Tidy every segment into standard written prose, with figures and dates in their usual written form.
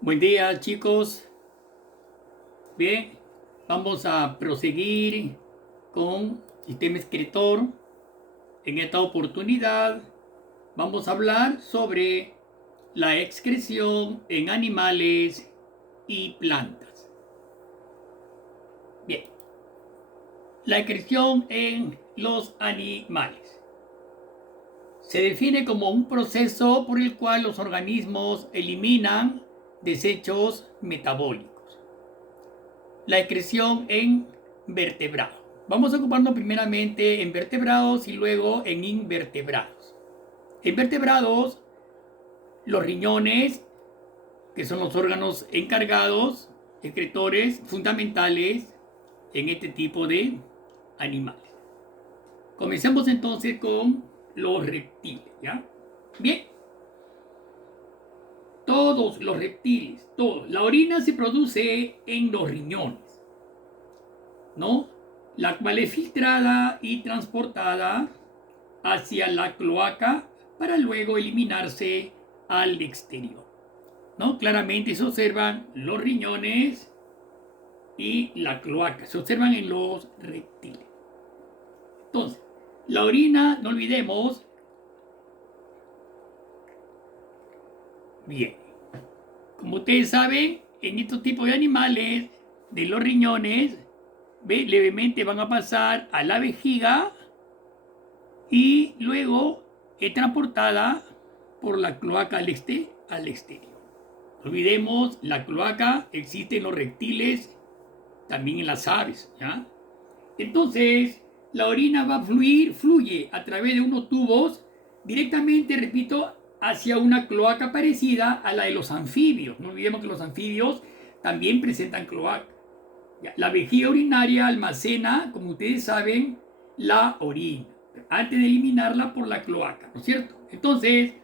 Buen día, chicos. Bien, vamos a proseguir con sistema excretor. En esta oportunidad vamos a hablar sobre la excreción en animales y plantas. Bien, la excreción en los animales se define como un proceso por el cual los organismos eliminan desechos metabólicos. La excreción en vertebrados. Vamos a ocuparnos primeramente en vertebrados y luego en invertebrados. En vertebrados, los riñones, que son los órganos encargados, excretores fundamentales en este tipo de animales. Comencemos entonces con los reptiles, ¿ya? Bien, todos los reptiles, todos. La orina se produce en los riñones, ¿no? La cual es filtrada y transportada hacia la cloaca para luego eliminarse al exterior, ¿no? Claramente se observan los riñones y la cloaca, se observan en los reptiles. Entonces, la orina, no olvidemos, bien, como ustedes saben, en estos tipos de animales, de los riñones, levemente van a pasar a la vejiga y luego es transportada por la cloaca al exterior. No olvidemos, la cloaca existe en los reptiles, también en las aves, ¿ya? Entonces, la orina va a fluye a través de unos tubos directamente, repito, hacia una cloaca parecida a la de los anfibios. No olvidemos que los anfibios también presentan cloaca. La vejiga urinaria almacena, como ustedes saben, la orina antes de eliminarla por la cloaca, ¿no es cierto? Entonces,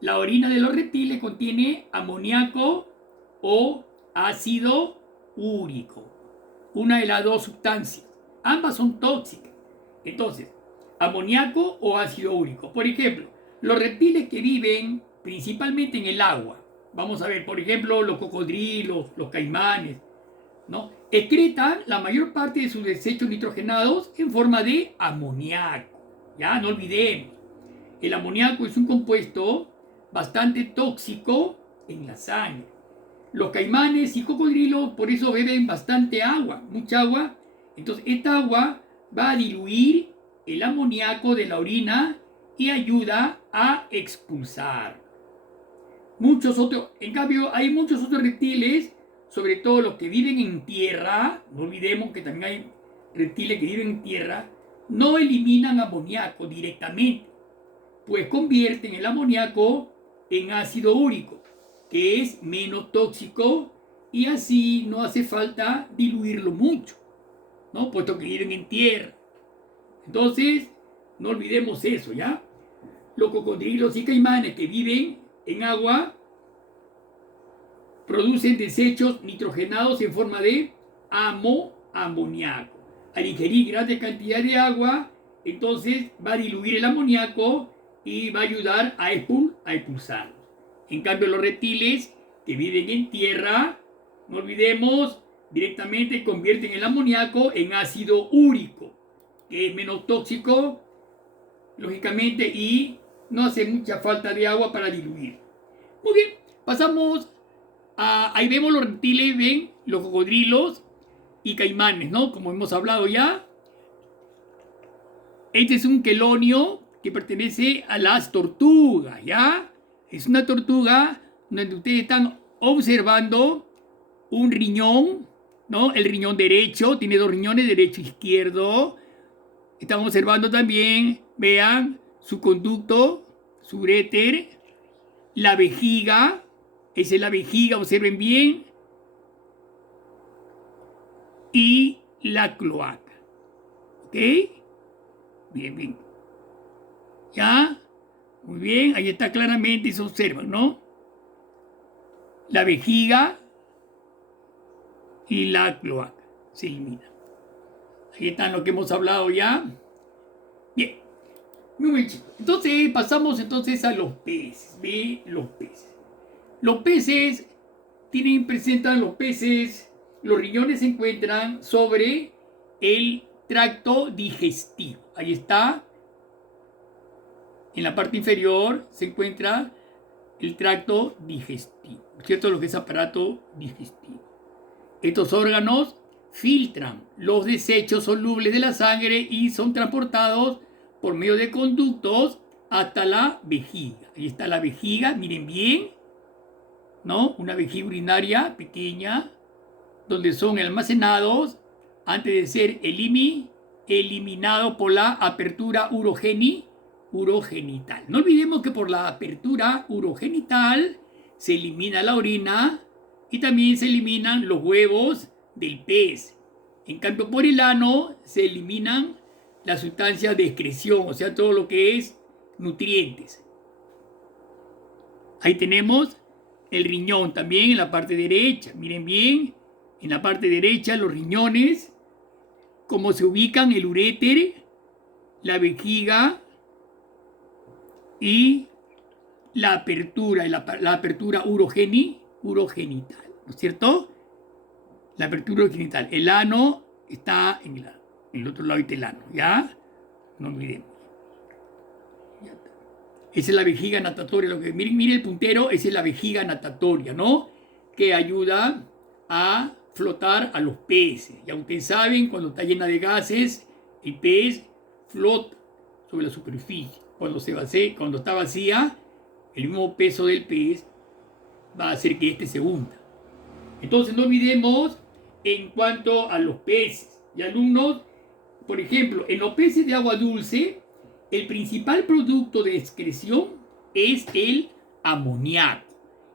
la orina de los reptiles contiene amoníaco o ácido úrico, una de las dos sustancias. Ambas son tóxicas. Entonces, amoníaco o ácido úrico. Por ejemplo, los reptiles que viven principalmente en el agua, vamos a ver, por ejemplo, los cocodrilos, los caimanes, ¿no? Excretan la mayor parte de sus desechos nitrogenados en forma de amoníaco. Ya, no olvidemos. El amoníaco es un compuesto bastante tóxico en la sangre. Los caimanes y cocodrilos por eso beben bastante agua, mucha agua. Entonces, esta agua va a diluir el amoníaco de la orina y ayuda a expulsar. Muchos otros, en cambio, hay muchos otros reptiles, sobre todo los que viven en tierra, no olvidemos que también hay reptiles que viven en tierra, no eliminan amoníaco directamente, pues convierten el amoníaco en ácido úrico, que es menos tóxico y así no hace falta diluirlo mucho, ¿no? Puesto que viven en tierra. Entonces, no olvidemos eso, ¿ya? Los cocodrilos y caimanes que viven en agua producen desechos nitrogenados en forma de amoníaco. Al ingerir grandes cantidades de agua, entonces va a diluir el amoníaco y va a ayudar a expulsarlos. En cambio, los reptiles que viven en tierra, no olvidemos, directamente convierten el amoníaco en ácido úrico, que es menos tóxico, lógicamente, y no hace mucha falta de agua para diluir. Muy bien, pasamos ahí vemos los reptiles, ven los cocodrilos y caimanes, ¿no? Como hemos hablado ya. Este es un quelonio que pertenece a las tortugas, ¿ya? Es una tortuga donde ustedes están observando un riñón, ¿no? El riñón derecho, tiene dos riñones, derecho e izquierdo. Están observando también, vean, su conducto, su uréter, la vejiga, esa es la vejiga, observen bien, y la cloaca. ¿Ok? Bien, bien. ¿Ya? Muy bien, ahí está claramente y se observa, ¿no? La vejiga y la cloaca se eliminan. Ahí están lo que hemos hablado ya. Bien, muy bien, chicos. Entonces pasamos entonces a los peces. Ve los peces. Los peces presentan los peces, los riñones se encuentran sobre el tracto digestivo. Ahí está. En la parte inferior se encuentra el tracto digestivo, ¿cierto? Lo que es aparato digestivo. Estos órganos filtran los desechos solubles de la sangre y son transportados por medio de conductos hasta la vejiga. Ahí está la vejiga, miren bien, ¿no? Una vejiga urinaria pequeña, donde son almacenados antes de ser eliminados por la apertura urogenital. No olvidemos que por la apertura urogenital se elimina la orina y también se eliminan los huevos del pez. En cambio, por el ano se eliminan las sustancias de excreción, o sea, todo lo que es nutrientes. Ahí tenemos el riñón también en la parte derecha. Miren bien, en la parte derecha los riñones, cómo se ubican el uréter, la vejiga y la apertura urogenital, ¿no es cierto? La apertura urogenital. El ano está en el otro lado del ano, ¿ya? No olvidemos. Esa es la vejiga natatoria. Miren el puntero, esa es la vejiga natatoria, ¿no? Que ayuda a flotar a los peces. Y aunque saben, cuando está llena de gases, el pez flota sobre la superficie. Cuando está vacía, el mismo peso del pez va a hacer que éste se hunda. Entonces no olvidemos en cuanto a los peces. Y alumnos, por ejemplo, en los peces de agua dulce, el principal producto de excreción es el amoníaco.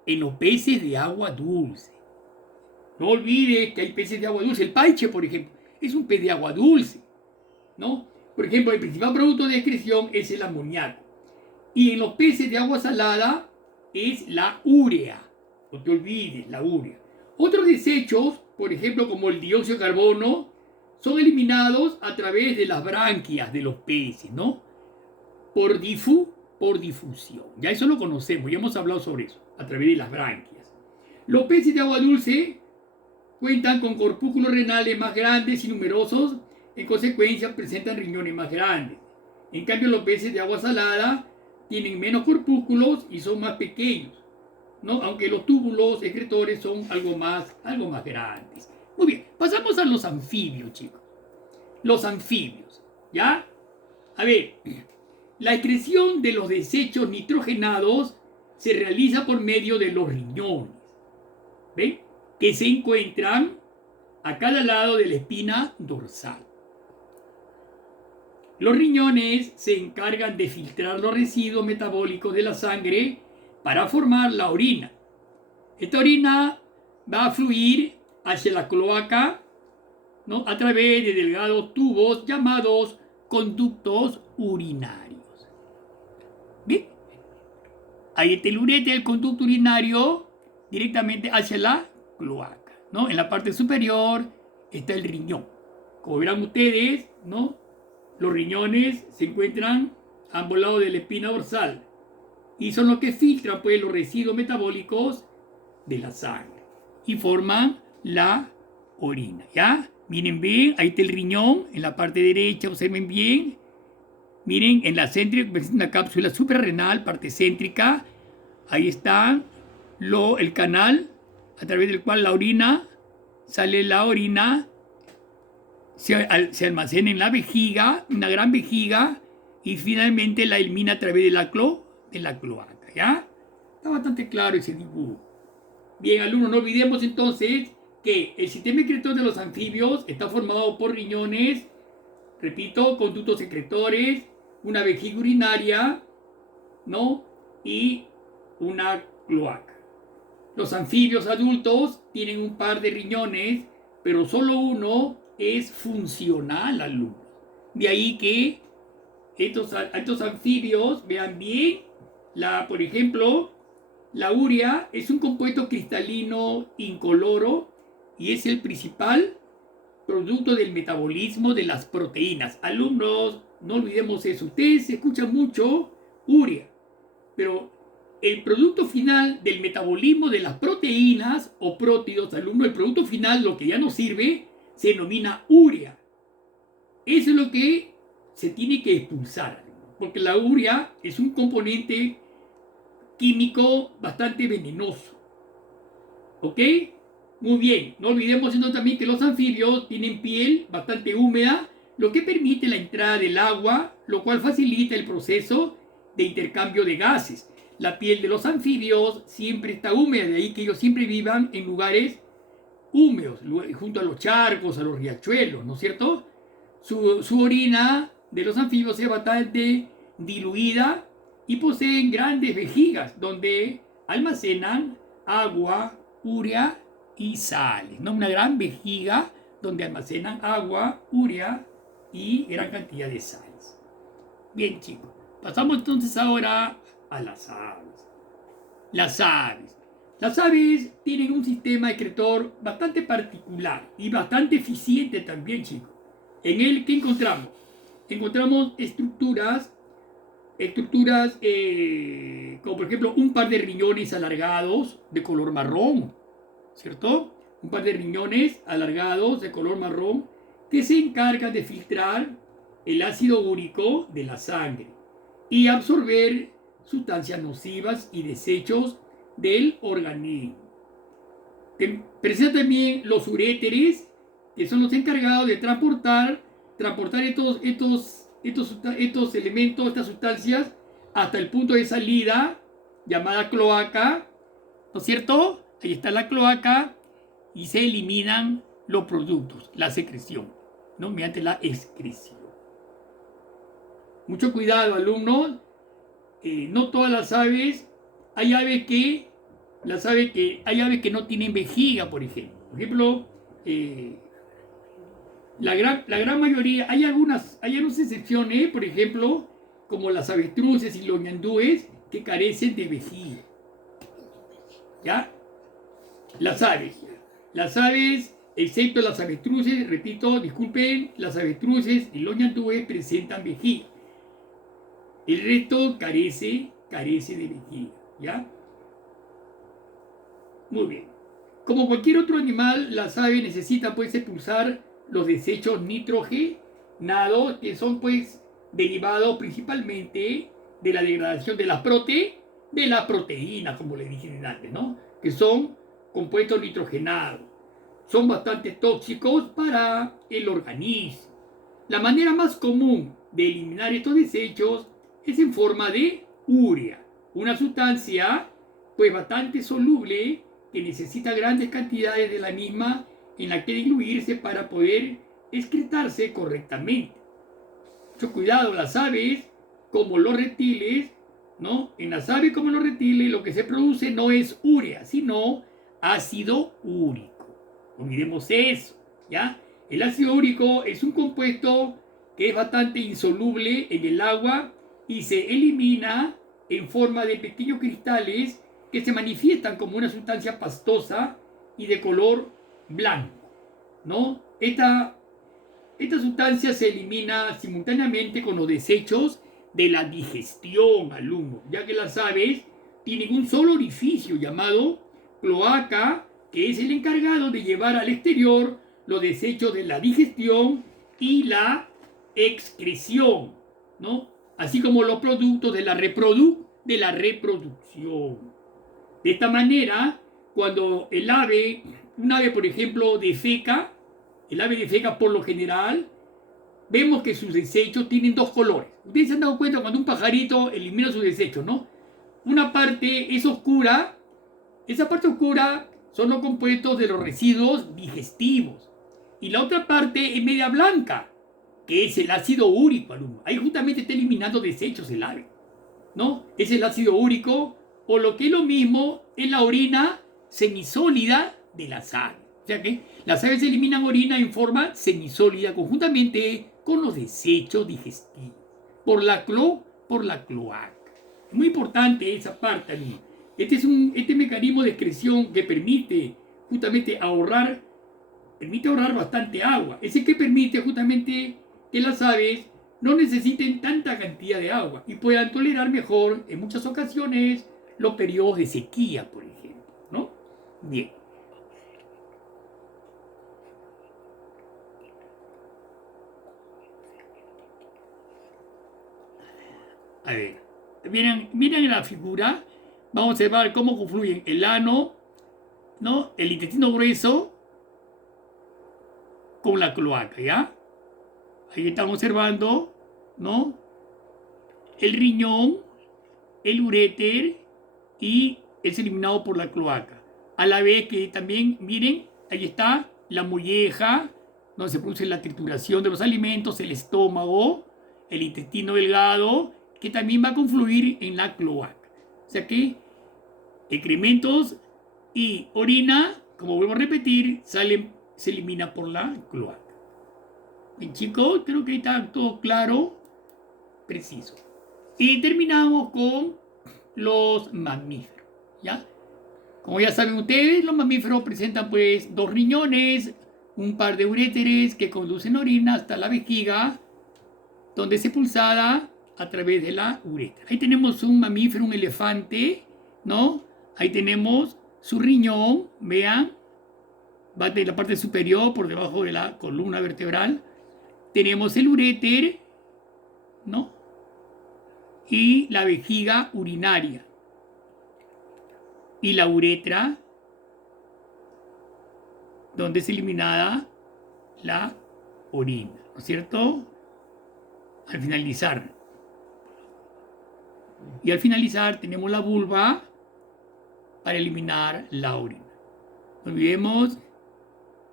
En los peces de agua dulce. No olvides que hay peces de agua dulce. El paiche, por ejemplo, es un pez de agua dulce, ¿no? Por ejemplo, el principal producto de excreción es el amoníaco. Y en los peces de agua salada es la urea. No te olvides, la urea. Otros desechos, por ejemplo, como el dióxido de carbono, son eliminados a través de las branquias de los peces, ¿no? Por difusión. Ya eso lo conocemos, ya hemos hablado sobre eso, a través de las branquias. Los peces de agua dulce cuentan con corpúsculos renales más grandes y numerosos, en consecuencia presentan riñones más grandes. En cambio, los peces de agua salada tienen menos corpúsculos y son más pequeños, ¿no? Aunque los túbulos excretores son algo más grandes. Muy bien, pasamos a los anfibios, chicos. Los anfibios, ¿ya? A ver, la excreción de los desechos nitrogenados se realiza por medio de los riñones, ¿ven? Que se encuentran a cada lado de la espina dorsal. Los riñones se encargan de filtrar los residuos metabólicos de la sangre para formar la orina. Esta orina va a fluir hacia la cloaca, ¿no? A través de delgados tubos llamados conductos urinarios. ¿Bien? Ahí está el uréter, el conducto urinario, directamente hacia la cloaca, ¿no? En la parte superior está el riñón. Como verán ustedes, ¿no? Los riñones se encuentran a ambos lados de la espina dorsal y son los que filtran, pues, los residuos metabólicos de la sangre y forman la orina, ¿ya? Miren bien, ahí está el riñón en la parte derecha, observen bien. Miren, en la céntrica, una cápsula suprarrenal, parte céntrica. Ahí está el canal a través del cual sale la orina, se almacena en la vejiga, una gran vejiga, y finalmente la elimina a través de la cloaca, ¿ya? Está bastante claro ese dibujo. Bien, alumnos, no olvidemos entonces que el sistema excretor de los anfibios está formado por riñones, repito, conductos secretores, una vejiga urinaria, ¿no? Y una cloaca. Los anfibios adultos tienen un par de riñones, pero solo uno es funcional, alumnos. De ahí que estos anfibios, vean bien, por ejemplo, la urea es un compuesto cristalino incoloro y es el principal producto del metabolismo de las proteínas. Alumnos, no olvidemos eso. Ustedes escuchan mucho urea, pero el producto final del metabolismo de las proteínas o prótidos, alumno, el producto final, lo que ya no sirve, se denomina urea. Eso es lo que se tiene que expulsar, porque la urea es un componente químico bastante venenoso. ¿Ok? Muy bien. No olvidemos entonces también que los anfibios tienen piel bastante húmeda, lo que permite la entrada del agua, lo cual facilita el proceso de intercambio de gases. La piel de los anfibios siempre está húmeda, de ahí que ellos siempre vivan en lugares húmedos, junto a los charcos, a los riachuelos, ¿no es cierto? Su orina de los anfibios es bastante diluida y poseen grandes vejigas donde almacenan agua, urea y sales, ¿no? Una gran vejiga donde almacenan agua, urea y gran cantidad de sales. Bien, chicos, pasamos entonces ahora a las aves. Las aves. Las aves tienen un sistema excretor bastante particular y bastante eficiente también, chicos. En él, ¿qué encontramos? Encontramos estructuras como por ejemplo un par de riñones alargados de color marrón, ¿cierto? Un par de riñones alargados de color marrón que se encargan de filtrar el ácido úrico de la sangre y absorber sustancias nocivas y desechos del organismo. Presenta también los uréteres, que son los encargados de transportar estos elementos, estas sustancias, hasta el punto de salida, llamada cloaca, ¿no es cierto? Ahí está la cloaca y se eliminan los productos, la secreción, ¿no? Mediante la excreción. Mucho cuidado, alumnos. No todas las aves, hay aves que no tienen vejiga, por ejemplo. Por ejemplo, la gran mayoría, hay algunas excepciones, por ejemplo, como las avestruces y los ñandúes, que carecen de vejiga. ¿Ya? Las aves, excepto las avestruces, repito, disculpen, las avestruces y los ñandúes presentan vejiga. El resto carece de vejiga, ¿ya? Muy bien. Como cualquier otro animal, las aves necesitan pues expulsar los desechos nitrogenados, que son pues derivados principalmente de la degradación de las proteínas, como le dije antes, ¿no? Que son compuestos nitrogenados. Son bastante tóxicos para el organismo. La manera más común de eliminar estos desechos es en forma de urea, una sustancia pues bastante soluble que necesita grandes cantidades de la misma en la que diluirse para poder excretarse correctamente. Mucho cuidado, las aves como los reptiles, ¿no? En las aves como los reptiles lo que se produce no es urea, sino ácido úrico. No olvidemos eso, ¿ya? El ácido úrico es un compuesto que es bastante insoluble en el agua y se elimina en forma de pequeños cristales que se manifiestan como una sustancia pastosa y de color blanco, ¿no? Esta sustancia se elimina simultáneamente con los desechos de la digestión, alumnos, ya que las aves tienen un solo orificio llamado cloaca, que es el encargado de llevar al exterior los desechos de la digestión y la excreción, ¿no? Así como los productos de la reproducción. De esta manera, cuando un ave por ejemplo defeca, el ave defeca por lo general, vemos que sus desechos tienen dos colores. Ustedes se han dado cuenta cuando un pajarito elimina sus desechos, ¿no? Una parte es oscura, esa parte oscura son los compuestos de los residuos digestivos. Y la otra parte es media blanca, que es el ácido úrico, alumno. Ahí justamente está eliminando desechos el ave, ¿no? Es el ácido úrico, o lo que es lo mismo, es la orina semisólida de las aves. O sea que las aves eliminan orina en forma semisólida conjuntamente con los desechos digestivos por la cloaca. Es muy importante esa parte, alumno. Este mecanismo de excreción que permite justamente ahorrar bastante agua. Es el que permite justamente que las aves no necesiten tanta cantidad de agua y puedan tolerar mejor en muchas ocasiones los periodos de sequía, por ejemplo, ¿no? Bien. A ver, miren en la figura, vamos a observar cómo confluyen el ano, ¿no? El intestino grueso con la cloaca, ¿ya? Ahí estamos observando, ¿no? El riñón, el uréter y es eliminado por la cloaca. A la vez que también, miren, ahí está la molleja, donde se produce la trituración de los alimentos, el estómago, el intestino delgado, que también va a confluir en la cloaca. O sea que excrementos y orina, como vuelvo a repetir, se elimina por la cloaca. Bien, chicos, creo que ahí está todo claro, preciso. Y terminamos con los mamíferos, ¿ya? Como ya saben ustedes, los mamíferos presentan pues 2 riñones, un par de uréteres que conducen orina hasta la vejiga, donde es expulsada a través de la uretra. Ahí tenemos un mamífero, un elefante, ¿no? Ahí tenemos su riñón, vean, va de la parte superior por debajo de la columna vertebral. Tenemos el uréter, ¿no? Y la vejiga urinaria. Y la uretra, donde es eliminada la orina, ¿no es cierto? Al finalizar. Y al finalizar tenemos la vulva para eliminar la orina. No olvidemos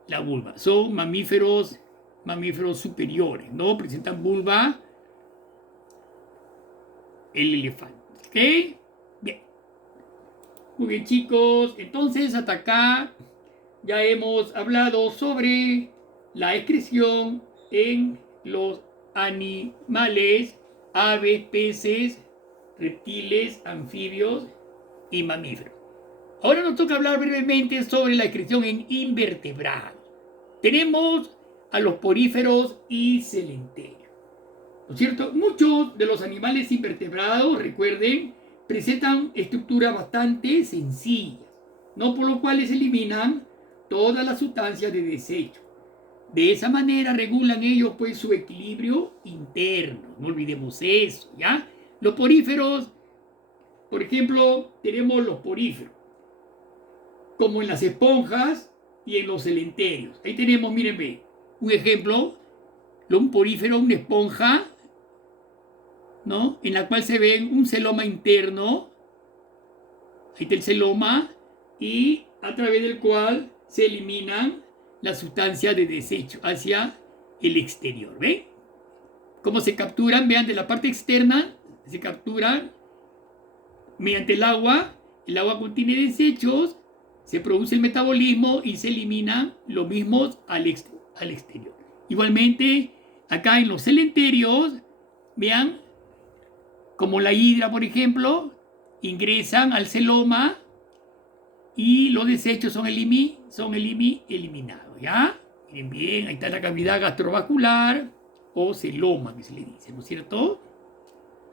la vulva. Son mamíferos superiores, ¿no? Presentan vulva el elefante. ¿Ok? Bien. Muy bien, chicos. Entonces, hasta acá ya hemos hablado sobre la excreción en los animales, aves, peces, reptiles, anfibios y mamíferos. Ahora nos toca hablar brevemente sobre la excreción en invertebrados. Tenemos a los poríferos y celenterios. ¿No es cierto? Muchos de los animales invertebrados, recuerden, presentan estructuras bastante sencillas, ¿no? Por lo cual se eliminan todas las sustancias de desecho. De esa manera regulan ellos pues su equilibrio interno. No olvidemos eso, ¿ya? Los poríferos, por ejemplo, tenemos los poríferos, como en las esponjas y en los celenterios. Ahí tenemos, mírenme, un ejemplo, un porífero, una esponja, ¿no? En la cual se ve un celoma interno, ahí está el celoma, y a través del cual se eliminan las sustancias de desecho hacia el exterior. ¿Ven? ¿Cómo se capturan? Vean, de la parte externa se capturan mediante el agua. El agua contiene desechos, se produce el metabolismo y se eliminan los mismos al exterior. Igualmente, acá en los celenterios, vean, como la hidra, por ejemplo, ingresan al celoma y los desechos son eliminados, ¿ya? Miren bien, ahí está la cavidad gastrovascular o celoma, que se le dice, ¿no es cierto?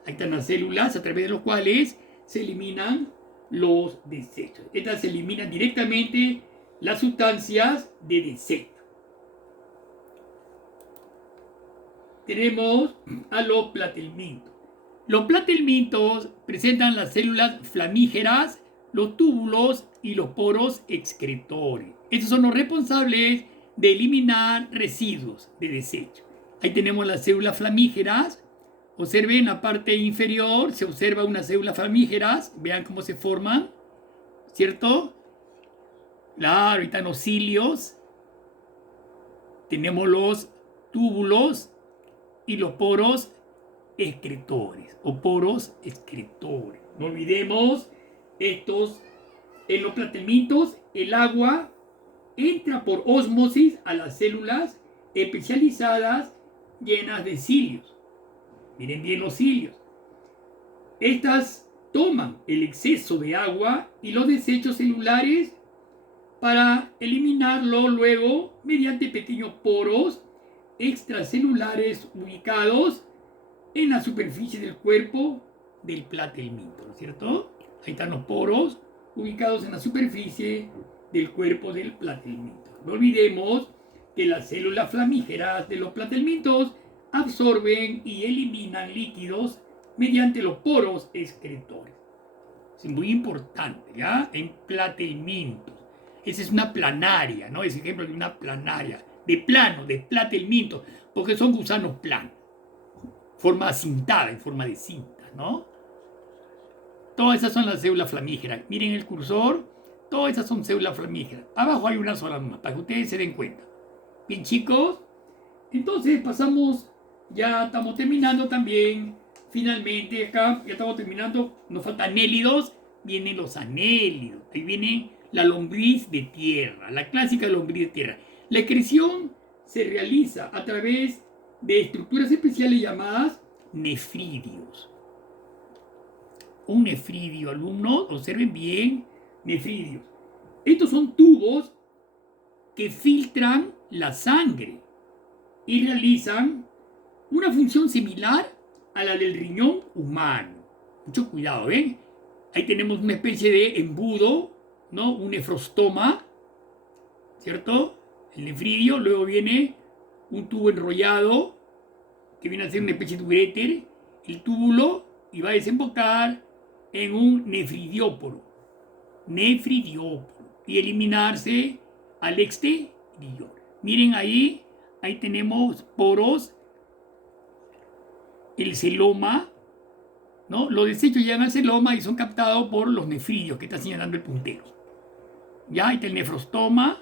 Ahí están las células a través de las cuales se eliminan los desechos. Estas se eliminan directamente las sustancias de desecho. Tenemos a los platelmintos. Los platelmintos presentan las células flamígeras, los túbulos y los poros excretores. Estos son los responsables de eliminar residuos de desecho. Ahí tenemos las células flamígeras. Observen en la parte inferior, se observa unas células flamígeras. Vean cómo se forman, ¿cierto? Claro, ahí están los cilios. Tenemos los túbulos y los poros excretores o poros excretores. No olvidemos estos. En los platelmintos, el agua entra por ósmosis a las células especializadas llenas de cilios. Miren bien los cilios. Estas toman el exceso de agua y los desechos celulares para eliminarlo luego mediante pequeños poros extracelulares ubicados en la superficie del cuerpo del platelminto, ¿no es cierto? Ahí están los poros ubicados en la superficie del cuerpo del platelminto. No olvidemos que las células flamígeras de los platelmintos absorben y eliminan líquidos mediante los poros excretores. Es muy importante, ¿ya? En platelmintos. Esa es una planaria, ¿no? Es ejemplo de una planaria. De plano, de platelmintos, porque son gusanos planos. Forma cintada, en forma de cinta, ¿no? Todas esas son las células flamígeras. Miren el cursor, todas esas son células flamígeras. Abajo hay una sola más, para que ustedes se den cuenta. Bien, chicos, entonces pasamos, ya estamos terminando también. Finalmente acá, ya estamos terminando, nos faltan anélidos, vienen los anélidos, ahí viene la lombriz de tierra, la clásica lombriz de tierra. La excreción se realiza a través de estructuras especiales llamadas nefridios. Un nefridio, alumnos, observen bien, nefridios. Estos son tubos que filtran la sangre y realizan una función similar a la del riñón humano. Mucho cuidado, ¿ven? Ahí tenemos una especie de embudo, ¿no? Un nefrostoma, ¿cierto? El nefridio, luego viene un tubo enrollado, que viene a ser una especie de uréter, el túbulo, y va a desembocar en un nefridióporo, y eliminarse al exterior. Miren ahí tenemos poros, el celoma, ¿no? Los desechos llegan al celoma y son captados por los nefridios que está señalando el puntero. Ya, ahí está el nefrostoma.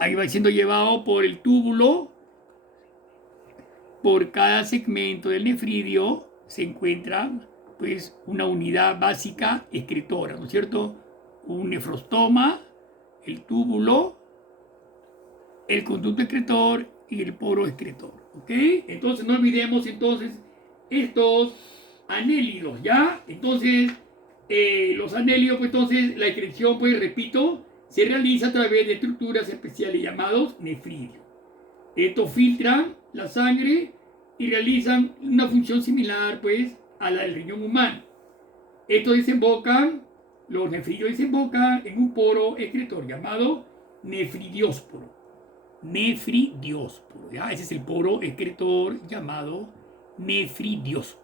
Ahí va siendo llevado por el túbulo. Por cada segmento del nefridio se encuentra pues una unidad básica excretora, ¿no es cierto? Un nefrostoma, el túbulo, el conducto excretor y el poro excretor, ¿ok? Entonces no olvidemos entonces estos anélidos, ¿ya? Entonces los anélidos, pues entonces la excreción, pues repito, se realiza a través de estructuras especiales llamados nefridios. Estos filtran la sangre y realizan una función similar, pues, a la del riñón humano. Estos desembocan, los nefridios desembocan en un poro excretor llamado nefridiósporo. Nefridiósporo, ¿ya? Ese es el poro excretor llamado nefridiósporo.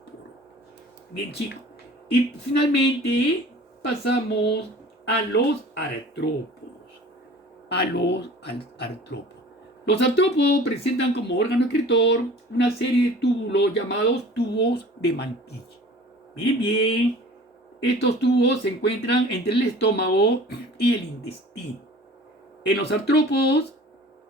Bien, chicos. Y finalmente pasamos a los artrópodos. Los artrópodos presentan como órgano excretor una serie de túbulos llamados tubos de mantilla. Miren bien, estos tubos se encuentran entre el estómago y el intestino. En los artrópodos,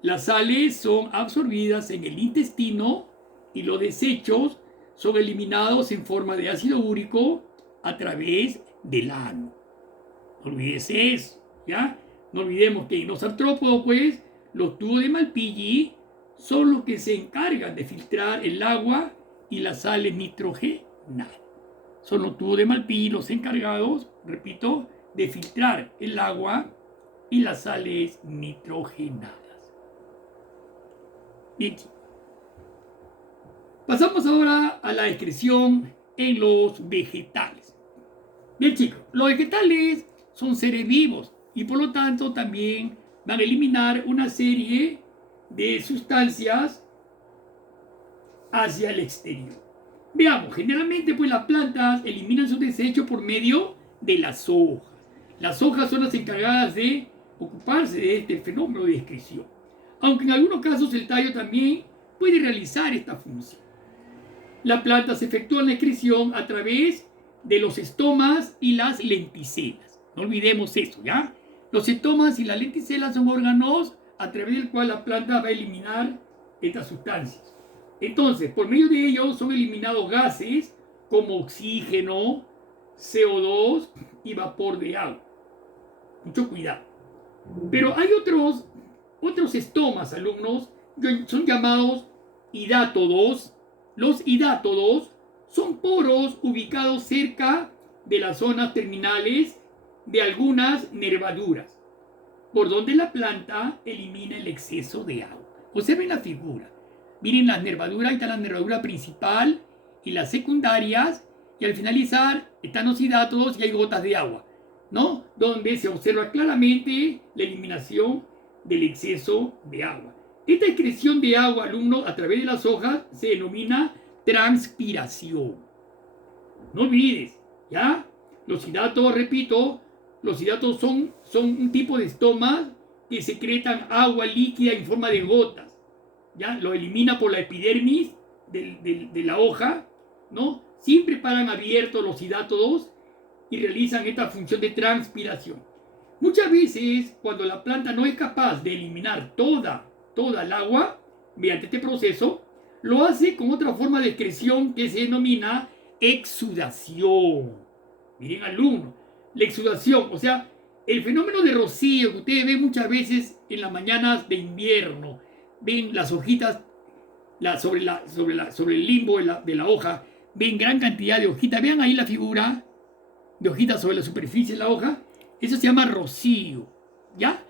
las sales son absorbidas en el intestino y los desechos son eliminados en forma de ácido úrico a través del ano. No olvides eso, ¿ya? No olvidemos que en los artrópodos, pues, los tubos de Malpighi son los que se encargan de filtrar el agua y las sales nitrogenadas. Son los tubos de Malpighi los encargados, repito, de filtrar el agua y las sales nitrogenadas. Bien. Pasamos ahora a la excreción en los vegetales. Bien, chicos, los vegetales son seres vivos y por lo tanto también van a eliminar una serie de sustancias hacia el exterior. Veamos, generalmente pues las plantas eliminan sus desechos por medio de las hojas. Las hojas son las encargadas de ocuparse de este fenómeno de excreción, aunque en algunos casos el tallo también puede realizar esta función. Las plantas efectúan la excreción a través de los estomas y las lenticelas. No olvidemos eso, ¿ya? Los estomas y las lenticelas son órganos a través del cual la planta va a eliminar estas sustancias. Entonces, por medio de ellos son eliminados gases como oxígeno, CO2 y vapor de agua. Mucho cuidado. Pero hay otros estomas, alumnos, que son llamados hidátodos. Los hidátodos son poros ubicados cerca de las zonas terminales de algunas nervaduras, por donde la planta elimina el exceso de agua. Observen la figura. Miren las nervaduras, ahí está la nervadura principal y las secundarias, y al finalizar están los hidratos y hay gotas de agua, ¿no? Donde se observa claramente la eliminación del exceso de agua. Esta excreción de agua, alumnos, a través de las hojas se denomina transpiración. No olvides, ¿ya? Los hidratos, repito, los hidratos son un tipo de estomas que secretan agua líquida en forma de gotas, ¿ya? Lo elimina por la epidermis de la hoja, ¿no? Siempre paran abiertos los hidratos y realizan esta función de transpiración. Muchas veces, cuando la planta no es capaz de eliminar toda el agua mediante este proceso, lo hace con otra forma de excreción que se denomina exudación. Miren, alumnos, la exudación, o sea, el fenómeno de rocío que ustedes ven muchas veces en las mañanas de invierno, ven las hojitas sobre el limbo de la hoja, ven gran cantidad de hojitas, vean ahí la figura de hojitas sobre la superficie de la hoja, eso se llama rocío, ¿ya?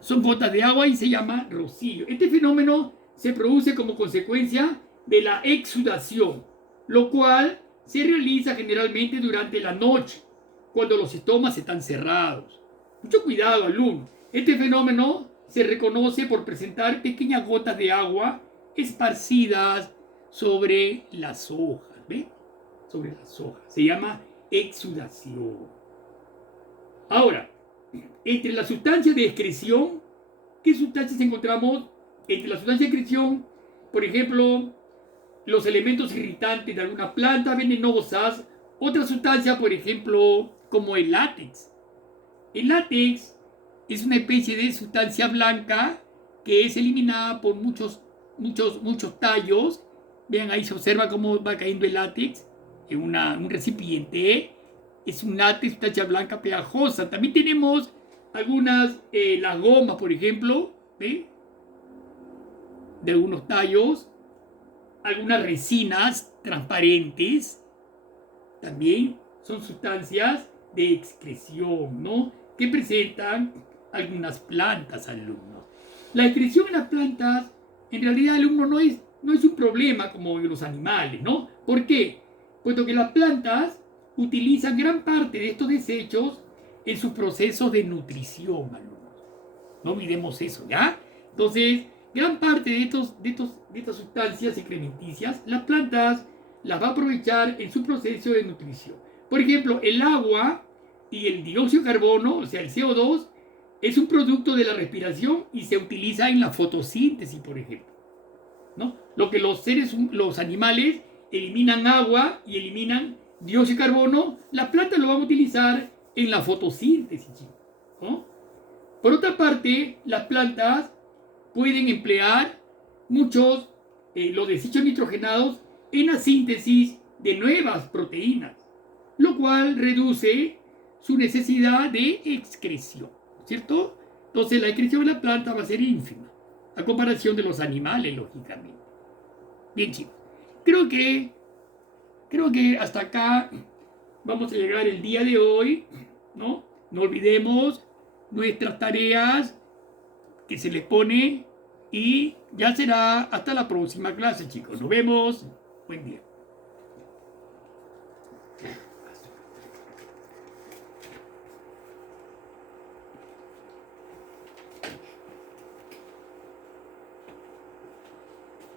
Son gotas de agua y se llama rocío. Este fenómeno se produce como consecuencia de la exudación, lo cual se realiza generalmente durante la noche, cuando los estomas están cerrados. Mucho cuidado, alumno. Este fenómeno se reconoce por presentar pequeñas gotas de agua esparcidas sobre las hojas, ¿ven? Sobre las hojas. Se llama exudación. Ahora, entre las sustancias de excreción, ¿qué sustancias encontramos? Entre las sustancias de excreción, por ejemplo, los elementos irritantes de algunas plantas venenosas, otra sustancia, por ejemplo, como el látex. El látex es una especie de sustancia blanca que es eliminada por muchos tallos. Vean, ahí se observa cómo va cayendo el látex en un recipiente. Es un látex, sustancia blanca pegajosa. También tenemos algunas, las gomas, por ejemplo, ¿ve? De algunos tallos, algunas resinas transparentes, también son sustancias de excreción, ¿no? Que presentan algunas plantas, alumnos. La excreción en las plantas, en realidad, alumno, no es un problema como en los animales, ¿no? ¿Por qué? Puesto que las plantas utilizan gran parte de estos desechos en sus procesos de nutrición, alumnos. No olvidemos eso, ¿ya? Entonces, gran parte de estas sustancias secrementicias, las plantas las va a aprovechar en su proceso de nutrición. Por ejemplo, el agua y el dióxido de carbono, o sea, el CO2, es un producto de la respiración y se utiliza en la fotosíntesis, por ejemplo, ¿no? Lo que los animales eliminan agua y eliminan dióxido de carbono, las plantas lo van a utilizar en la fotosíntesis, ¿no? Por otra parte, las plantas pueden emplear los desechos nitrogenados en la síntesis de nuevas proteínas, lo cual reduce su necesidad de excreción, ¿cierto? Entonces la excreción de la planta va a ser ínfima, a comparación de los animales, lógicamente. Bien, chicos, creo que hasta acá vamos a llegar el día de hoy, ¿no? No olvidemos nuestras tareas que se les pone y ya será hasta la próxima clase, chicos. Nos vemos. Buen día.